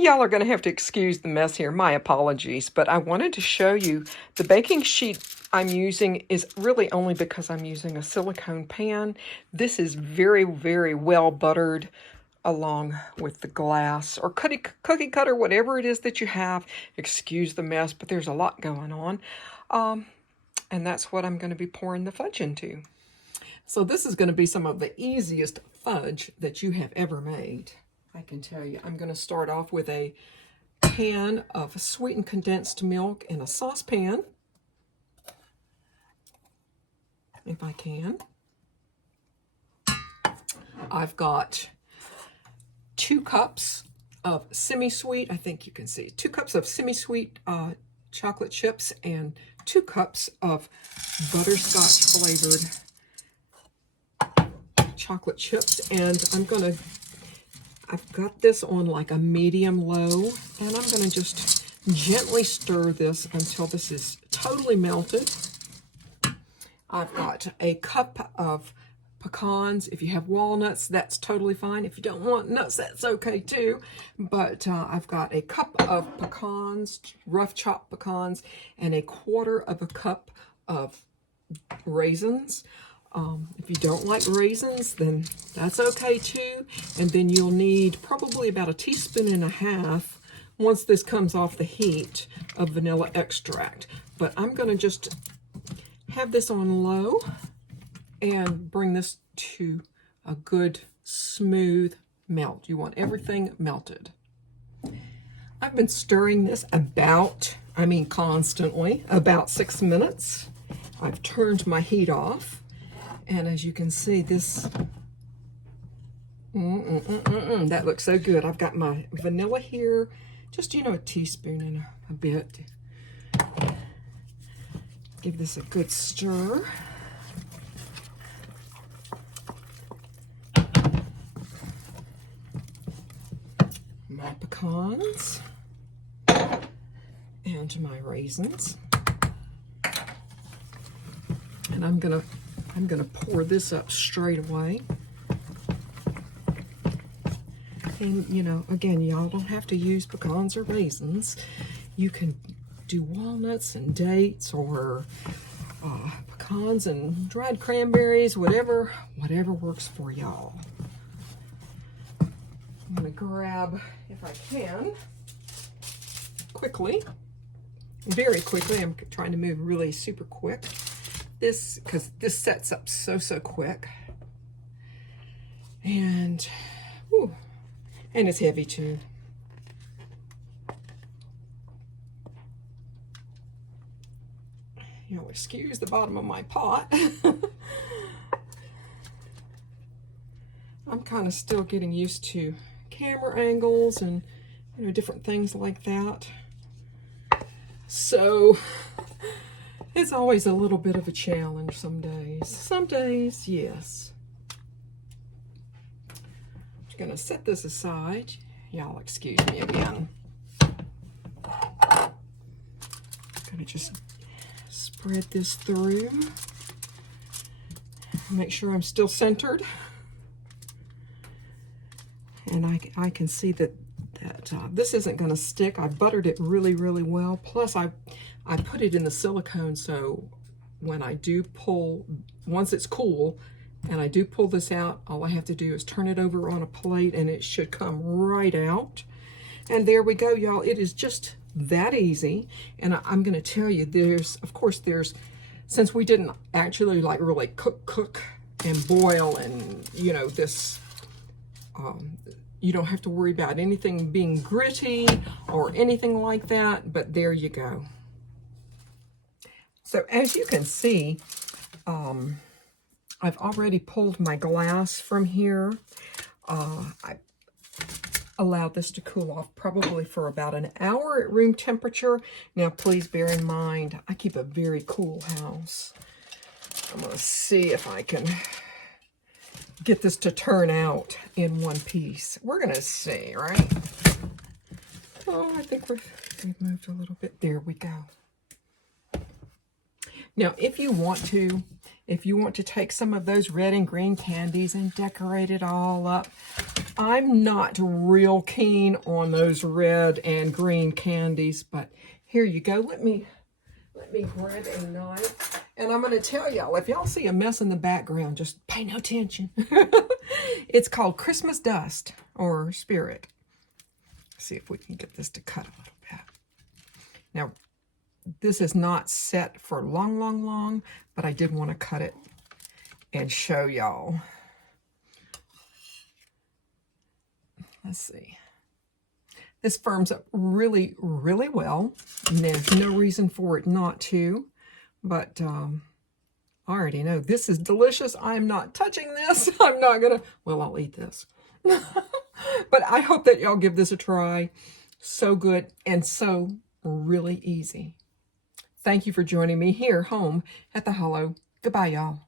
Y'all are going to have to excuse the mess here. My apologies, but I wanted to show you the baking sheet I'm using is really only because I'm using a silicone pan. This is very, very well buttered along with the glass or cookie cutter, whatever it is that you have. Excuse the mess, but there's a lot going on. And that's what I'm going to be pouring the fudge into. So this is going to be some of the easiest fudge that you have ever made. I can tell you, I'm going to start off with a pan of sweetened condensed milk in a saucepan, if I can. I've got 2 cups of semi-sweet, I think you can see, 2 cups of semi-sweet chocolate chips and 2 cups of butterscotch flavored chocolate chips. And I've got this on like a medium low, and I'm going to just gently stir this until this is totally melted. I've got a cup of pecans. If you have walnuts, that's totally fine. If you don't want nuts, that's okay too. But I've got a cup of pecans, rough chopped pecans, and a 1/4 of a cup of raisins. If you don't like raisins, then that's okay too. And then you'll need probably about 1.5 teaspoons, once this comes off the heat, of vanilla extract. But I'm going to just have this on low and bring this to a good smooth melt. You want everything melted. I've been stirring this constantly, about 6 minutes. I've turned my heat off. And as you can see, this, that looks so good. I've got my vanilla here, just, a teaspoon and a bit. Give this a good stir. My pecans and my raisins. And I'm gonna pour this up straight away. And again, y'all don't have to use pecans or raisins. You can do walnuts and dates, or pecans and dried cranberries, whatever works for y'all. I'm gonna grab, if I can, very quickly, I'm trying to move really super quick. Because this sets up so quick. And, and it's heavy too. You'll excuse the bottom of my pot. I'm kind of still getting used to camera angles and different things like that. So it's always a little bit of a challenge some days. Some days, yes. I'm just gonna set this aside. Y'all excuse me again. Gonna just spread this through. Make sure I'm still centered. And I can see that this isn't gonna stick. I buttered it really, really well. Plus I put it in the silicone, so when I do pull, once it's cool, and I do pull this out, all I have to do is turn it over on a plate and it should come right out. And there we go, y'all. It is just that easy. And I'm gonna tell you, there's, since we didn't actually like really cook and boil and, this, you don't have to worry about anything being gritty or anything like that, but there you go. So as you can see, I've already pulled my glass from here. I allowed this to cool off probably for about an hour at room temperature. Now, please bear in mind, I keep a very cool house. I'm going to see if I can get this to turn out in one piece. We're going to see, right? Oh, I think we've moved a little bit. There we go. Now, if you want to take some of those red and green candies and decorate it all up, I'm not real keen on those red and green candies, but here you go. Let me grab a knife. And I'm going to tell y'all, if y'all see a mess in the background, just pay no attention. It's called Christmas dust or spirit. Let's see if we can get this to cut a little bit. Now, this is not set for long, but I did want to cut it and show y'all. Let's see. This firms up really, really well. And there's no reason for it not to. But I already know this is delicious. I'm not touching this. I'm not going to, well, I'll eat this. But I hope that y'all give this a try. So good and so really easy. Thank you for joining me here home at the Hollow. Goodbye, y'all.